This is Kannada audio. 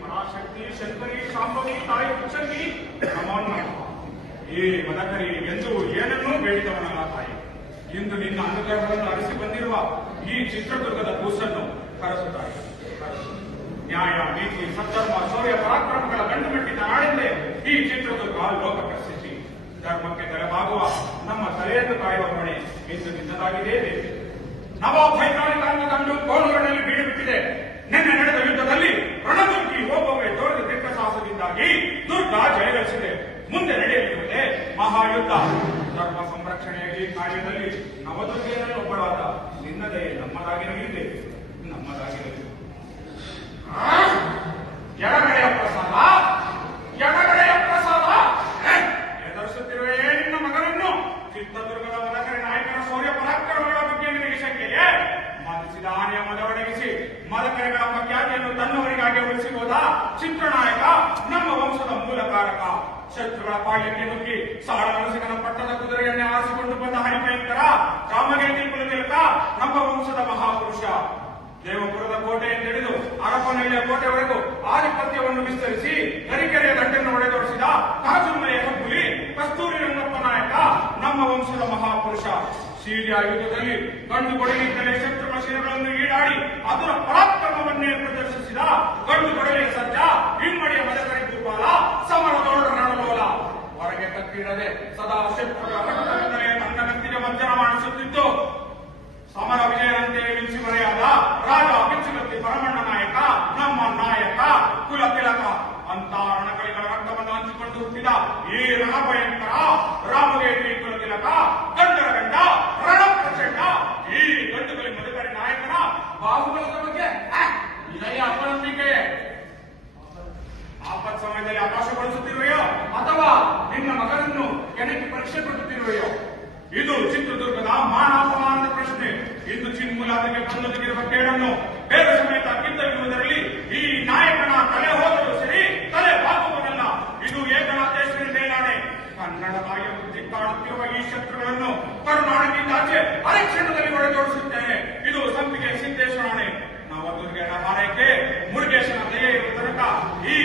ಪರಾಶಕ್ತಿ ಶಂಕರಿ ಶಾಂಭವಿ ತಾಯಿ ಉಚ್ಚಂಗಿ ನಮೋ ನಮಃ ಈ ಮದಕರಿ ಎಂದು ಏನನ್ನೂ ಬೇಡಿದವನಲ್ಲ ತಾಯಿ. ಇಂದು ನಿನ್ನ ಅನುಗ್ರಹವನ್ನು ಅರಸಿ ಬಂದಿರುವ ಈ ಚಿತ್ರದುರ್ಗದ ಕೂಸನ್ನು ಕರೆಸುತ್ತಾರೆ ನ್ಯಾಯ, ನೀತಿ, ಸದ್ಧರ್ಮ, ಶೌರ್ಯ, ಪರಾಕ್ರಮಗಳ ಗಂಡು ಮೆಟ್ಟಿದ ನಾಡಿಂದೇ ಈ ಚಿತ್ರದುರ್ಗ ಲೋಕ ಪ್ರಸಿದ್ಧಿ. ಧರ್ಮಕ್ಕೆ ತಲೆಬಾಗುವ ನಮ್ಮ ತಲೆಯನ್ನು ಕಾಯುವ ಹೊಣೆ ಇಂದು ನಿನ್ನದಾಗಿದೆ ದೇವಿ ಕಂಡು ಹೈದರಾಲಿ ಮಹಾಯುದ್ಧ. ಧರ್ಮ ಸಂರಕ್ಷಣೆಯ ಈ ಕಾರ್ಯದಲ್ಲಿ ನವದುರ್ಗೆಯಲ್ಲಿ ಒಬ್ಬಳಾದ ನಿನ್ನದೇ ನಮ್ಮದಾಗಿರಲಿದೆ ನಮ್ಮದಾಗಿರಲಿ ಎಡಗಡೆಯ ಪ್ರಸಾದ. ಎಡಗಡೆಯ ಪ್ರಸಾದ. ಎದುರಿಸುತ್ತಿರುವೆ ನಿನ್ನ ಮಗನನ್ನು ಚಿತ್ರದುರ್ಗದ ಮದಕರಿ ನಾಯಕರ ಶೌರ್ಯ ಪರಾಕ್ರಮಗಳ ಬಗ್ಗೆ ನಿನಗೆ ಶಂಕೆಯೇ ಮದಿಸಿದ ಆನೆಯ ಮದ ಒಡಗಿಸಿ ಮದಕರಿಗಳ ಖ್ಯಾತಿಯನ್ನು ತನ್ನವರಿಗಾಗಿ ಹೋದ ಚಿತ್ರನಾಯಕ ನಮ್ಮ ವಂಶದ ಮೂಲಕಾರಕ ಶತ್ರುಗಳ ಪಾಳ್ಯಕ್ಕೆ ನುಗ್ಗಿ ಸಾಳ ನರಸಿಂಹನ ಪಟ್ಟದ ಕುದುರೆಯನ್ನೇ ಆರಿಸಿಕೊಂಡು ಬಂದ ಹರಿಭಯಂಕರ ರಾಮಗೇತಿ ಕುಲತಿಲಕ ನಮ್ಮ ವಂಶದ ಮಹಾಪುರುಷ. ದೇವಪುರದ ಕೋಟೆಯನ್ನು ಹಿಡಿದು ಅರಪನಹಳ್ಳಿಯ ಕೋಟೆವರೆಗೂ ಆಧಿಪತ್ಯವನ್ನು ವಿಸ್ತರಿಸಿ ಗರಿಕೆರೆಯ ದಂಡನ್ನು ಒಡೆದೊಡಿಸಿದ ಕಾಜುಮಲೆಯ ಹುಲಿ ಕಸ್ತೂರಿ ರಂಗಪ್ಪ ನಾಯಕ, ನಮ್ಮ ವಂಶದ ಮಹಾಪುರುಷ. ಸೀರಿಯಾ ಯುದ್ಧದಲ್ಲಿ ಗಂಡು ಕೊಡಲಿದ್ದಲೇ ಶತ್ರುಗಳ ಶಿರಗಳನ್ನು ಈಡಾಡಿ ಅದರ ಪರಾಕ್ರಮವನ್ನೇ ಪ್ರದರ್ಶಿಸಿದ ಗಂಡು ಕೊಡಲಿಯ ಸಜ್ಜ ಇಮ್ಮಡಿಯ ಮಂಜನ ಮಾಡಿಸುತ್ತಿತ್ತು ಸಮರ ವಿಜಯನಂತೆ ಮಿಂಚಿ ಮರೆಯಾದ ರಾಜ ಪಿಚ್ಚುಗತ್ತಿ ಪರಮಣ್ಣ ನಾಯಕ, ನಮ್ಮ ನಾಯಕ, ಕುಲ ತಿಲಕ. ಅಂತ ರಣಕಲಿಗಳ ರಕ್ತವನ್ನು ಹಂಚಿಕೊಂಡು ಹುಟ್ಟಿದ ಈ ರಣಭಯಂಕರ ರಾಮಗೇಟಿ ಕುಲ ತಿಲಕ ಗಂಡರ ಗಂಡ ರಣ ಪ್ರಚಂಡ ಈ ಗಂಡುಗಳ ಮಧುಕರಿ ನಾಯಕನ ಬಾಹುಬಲದ ಬಗ್ಗೆ ಇದೆಯೇ ಅಪನಂಬಿಕೆ ಆಪತ್ ಸಮಯದಲ್ಲಿ ಅವಕಾಶಗೊಳಿಸುತ್ತಿರುವೆಯೋ ಅಥವಾ ನಿನ್ನ ಮಗನನ್ನು ಕೆಣಕಿ ಪರೀಕ್ಷೆ ಕೊಡುತ್ತಿರುವೆಯೋ? ಇದು ಚಿತ್ರದುರ್ಗದ ಮಾನ ಅಪಮಾನದ ಪ್ರಶ್ನೆ. ಇಂದು ಚಿನ್ಮೂಲಾತಿಗೆ ಬಂದೊದಗಿರುವ ಕೇಳನ್ನು ಬೇರೆ ಸಮೇತ ಕಿತ್ತೊಗೆಯುವುದರಲ್ಲಿ ಈ ನಾಯಕನ ತಲೆ ಹೋದರೂ ಸರಿ ತಲೆ ಬಾಗುವುದಲ್ಲ ಇದು ಏಕನಾಥೇಶ್ವರಿ ಮೇಲಾನೆ ಕನ್ನಡ ಬಾಯಿಯ ಬುದ್ಧಿ ಕಾಡುತ್ತಿರುವ ಈ ಶತ್ರುಗಳನ್ನು ಕರುನಾಡದಿಂದಾಚೆ ಅರೆಕ್ಷಣದಲ್ಲಿ ಒಳಜೋಡಿಸುತ್ತೇನೆ ಇದು ಸಂಪಿಗೆ ಸಿದ್ದೇಶ್ವರಾಣೆ ನವದುರ್ಗನ ಹಾರೈಕೆ ಮುರುಗೇಶನ ದಯೆ ಇರುವ ತನಕ ಈ